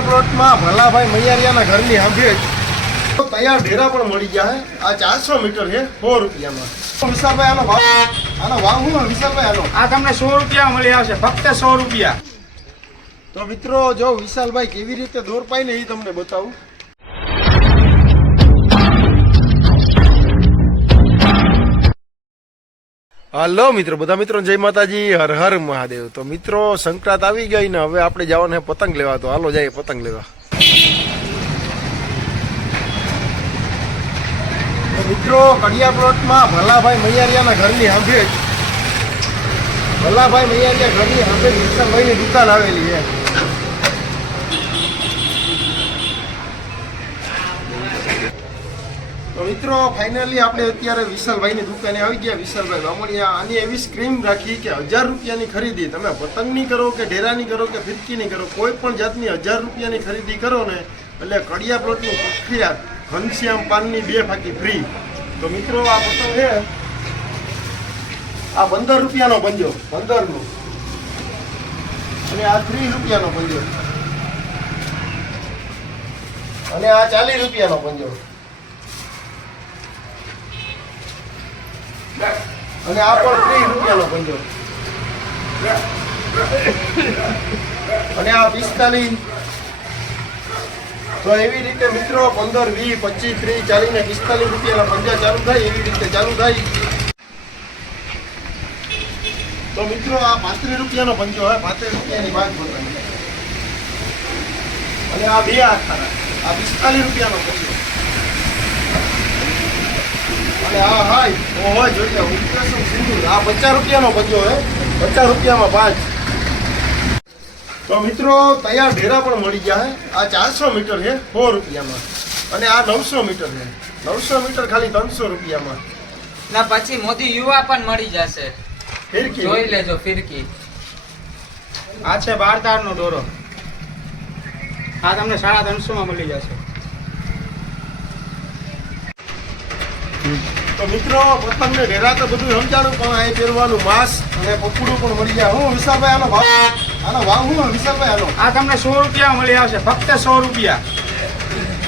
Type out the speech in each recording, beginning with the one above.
કડિયા પ્લોટમાં ભલાભાઈ મૈયારિયાના ઘરની સાંભળે જ તૈયાર ઢેરા પણ મળી ગયા હે। આ 400 મીટર છે 100 રૂપિયામાં। વિશાલભાઈ આનો ભાવ શું વિશાલભાઈ? આ તમને 100 રૂપિયા મળી આવશે, ફક્ત 100 રૂપિયા। તો મિત્રો જો વિશાલભાઈ કેવી રીતે દોર પાય ને એ તમને બતાવું। હાલો મિત્રો, બધા મિત્રો જય માતાજી, હર હર મહાદેવ। તો મિત્રો સંક્રાંત આવી ગઈ ને હવે આપણે જવાનું છે પતંગ લેવા। તો હાલો જઈએ પતંગ લેવા। તો મિત્રો કડિયા પ્લોટમાં ભલાભાઈ મૈયારિયાના ઘરની સાંભળે જ ભલાભાઈ મૈયારિયા ઘરની સાંભળે વિશાલભાઈની દુકાન આવેલી છે। તો મિત્રો ફાઇનલી આપણે અત્યારે વિશાલભાઈની દુકાને આવી ગયા। વિશાલભાઈ બામણિયા આની એવી સ્કીમ રાખી કે 1000 રૂપિયાની ખરીદી તમે પતંગની કરો કે ઢેરાની કરો કે ફિરકીની કરો, કોઈ પણ જાતની 1000 રૂપિયાની ખરીદી કરો ને એટલે કડિયા પ્લોટનું પ્રખ્યાત ઘનશ્યામ પાનની 2 ફાકી ફ્રી। તો મિત્રો આ પતંગ છે આ 15 રૂપિયાનો પંજો, 15નો, અને આ 30 રૂપિયાનો પંજો, અને આ 40 રૂપિયાનો પંજો, અને આ પણ 30 રૂપિયાનો પંજો, અને આ 45। તો એવી રીતે મિત્રો 15, 20, 25, 30, 40 ને 45 રૂપિયાના પંજા ચાલુ થાય, એવી રીતે ચાલુ થાય। તો મિત્રો આ 35 રૂપિયાનો પંજો હોય, 35 રૂપિયાની 5 પતંગ, અને આ 2 આખાના, આ 45 રૂપિયાનો પંજો, અને આ હાય ઓહો જોઈએ ઓપરેશન સિંદૂર આ 50 રૂપિયાનો પંજો હે, 50 રૂપિયામાં 5। તો મિત્રો તૈયાર ઢેરા પણ મળી ગયા હે। આ 400 મીટર છે 100 રૂપિયામાં, અને આ 900 મીટર છે 900 મીટર ખાલી 300 રૂપિયામાં। ના પછી મોદી યુવા પણ મળી જશે, ફિરકી જોઈ લેજો ફિરકી। આ છે 12 તારનો દોરો, આ તમને 350 માં મળી જશે। તો મિત્રો પતંગ ને ઢેરા તો બધું સમજાણું, પણ અહીં પહેરવાનું માસ્ક અને પપડું પણ મળી જાય। હું વિશાલભાઈ આનો ભાવ શું વિશાલભાઈ? આ તમને 100 રૂપિયા મળી આવશે, ફક્ત 100 રૂપિયા।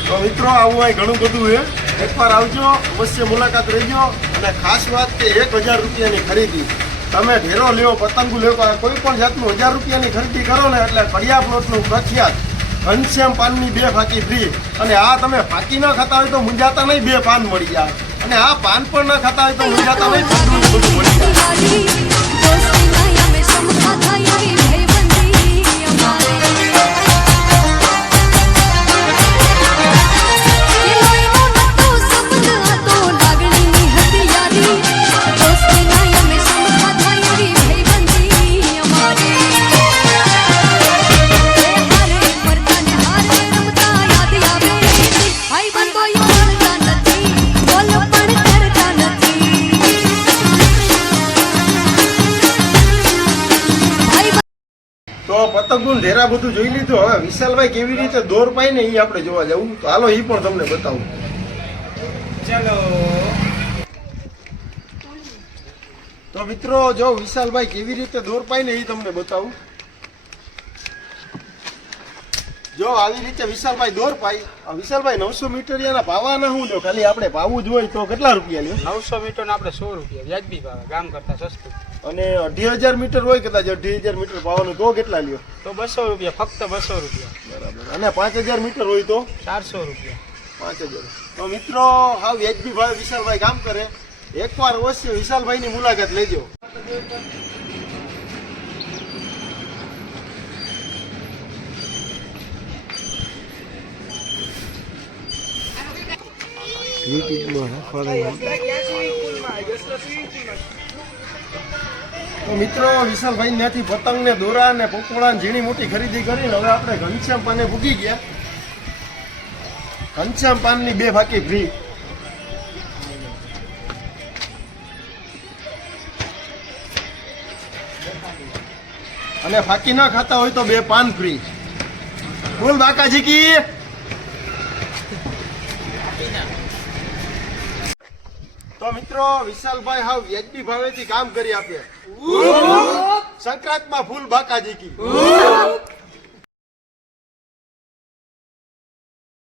તો મિત્રો આવું અહીં ઘણું બધું છે, એકવાર આવજો, અવશ્ય મુલાકાત લેજો। અને ખાસ વાત કે 1000 રૂપિયાની ખરીદી તમે ઢેરો લ્યો, પતંગો લ્યો, કોઈ પણ જાતનું 1000 રૂપિયાની ખરીદી કરો ને એટલે કડિયા પ્લોટનું પ્રખ્યાત ઘનશ્યામ પાનની 2 ફાકી ફ્રી। અને આ તમે ફાકી ન ખાતા હોય તો મુંજાતા નહીં, 2 પાન મળી જાય, અને આ પાન પણ ન ખાતા હોય તો મુંજાતા નહીં, બધું મળી જાય। તો પતંગનું ઢેરા બધું જોઈ લીધું, હવે વિશાલભાઈ કેવી રીતે દોર પાય ને એ આપણે જોવા જવું। તો હાલો એ પણ તમને બતાવું। ચલો તો મિત્રો જો વિશાલભાઈ કેવી રીતે દોર પાય ને એ તમને બતાવું। જો આવી રીતે વિશાલભાઈ દોર પાય। વિશાલભાઈ 900 મીટરિયાના ભાવાના શું લ્યો? ખાલી આપણે ભાવું જ હોય તો કેટલા રૂપિયા લ્યો? 900 મીટર ને આપણે 100 રૂપિયા વ્યાજબી ભાવે, ગામ કરતા સસ્તું। અને 2500 મીટર હોય, કદાચ 2500 મીટર પાવાનું તો કેટલા લ્યો? તો 200 રૂપિયા, ફક્ત 200 રૂપિયા। બરાબર। અને 5000 મીટર હોય તો 400 રૂપિયા। 5000। તો મિત્રો હા વ્યાજબી ભાવે વિશાલભાઈ કામ કરે, એકવાર અવશ્ય વિશાલભાઈની મુલાકાત લેજો। તો મિત્રો વિશાલભાઈ ત્યાંથી પતંગ ને દોરા ને પકોડા ઝીણી મોટી ખરીદી કરીને હવે આપણે ઘનશ્યામ પાને ભૂગી ગયા। ઘનશ્યામ પાનની 2 ફાકી ફ્રી। અને ફાકી ના ખાતા હોય તો 2 પાન ફ્રી। બોલ બાકાજી કી। તો મિત્રો વિશાલભાઈ હાવ વ્યાજબી ભાવેથી કામ કરી આપે। સંક્રાંતમાં ફૂલ બાકાજી કી।